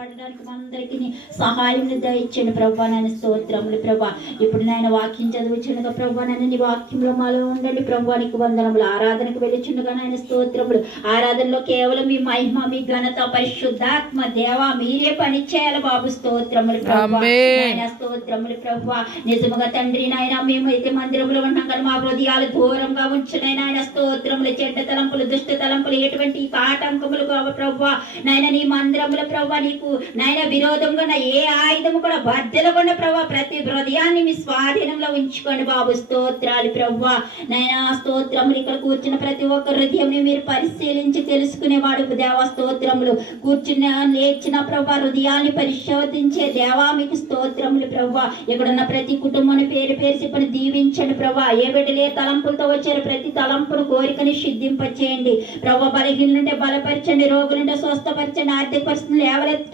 స్థిరపడడానికి మనందరికీ సహాయం దయచండి ప్రభా. నాయన స్తోత్రములు ప్రభా. ఇప్పుడు నాయన వాక్యం చదువుచుండగా ప్రభా నాయన నీ వాక్యంలో మాలో ఉండండి ప్రభా. నీకు వందనములు. ఆరాధనకు వెళ్ళుచుండగా నాయన స్తోత్రములు. ఆరాధనలో కేవలం మీ మహిమ, మీ ఘనత, పరిశుద్ధాత్మ దేవ మీరే పని చేయాలి బాబు. స్తోత్రములు ప్రభా. నాయన స్తోత్రములు ప్రభా. నిజముగా తండ్రి నాయన మేమైతే మందిరంలో ఉన్నాం కానీ మా హృదయాలు దూరంగా ఉంచున్నాయి నాయన స్తోత్రములు. చెడ్డ తలంపులు, దుష్ట తలంపులు, ఎటువంటి ఆటంకములు కావు ప్రభా. నాయన నీ మందిరముల ప్రభా నీకు నాయన విరోధంగా ఉన్న ఏ ఆయుధము కూడా బద్దలకుండా ప్రభా ప్రతి హృదయాన్ని మీ స్వాధీనంలో ఉంచుకోండి బాబు. స్తోత్రాలు ప్రభా. నాయన స్తోత్రములు. ఇక్కడ కూర్చున్న ప్రతి ఒక్క హృదయం మీరు పరిశీలించి తెలుసుకునేవాడు దేవా. స్తోత్రములు. కూర్చున్న లేచిన ప్రభా హృదయాన్ని పరిశోధించే దేవా మీకు స్తోత్రములు ప్రభా. ఇక్కడున్న ప్రతి కుటుంబాన్ని పేరు పేరు చెప్పని దీవించండి ప్రభా. ఏ బిడ్డలే తలంపులతో వచ్చారు ప్రతి తలంపును కోరికని సిద్ధింపచేయండి ప్రభా. బలహీనులుంటే బలపరచండి, రోగులుంటే స్వస్థపరచండి, ఆర్థిక పరిస్థితులు ఎవరైతే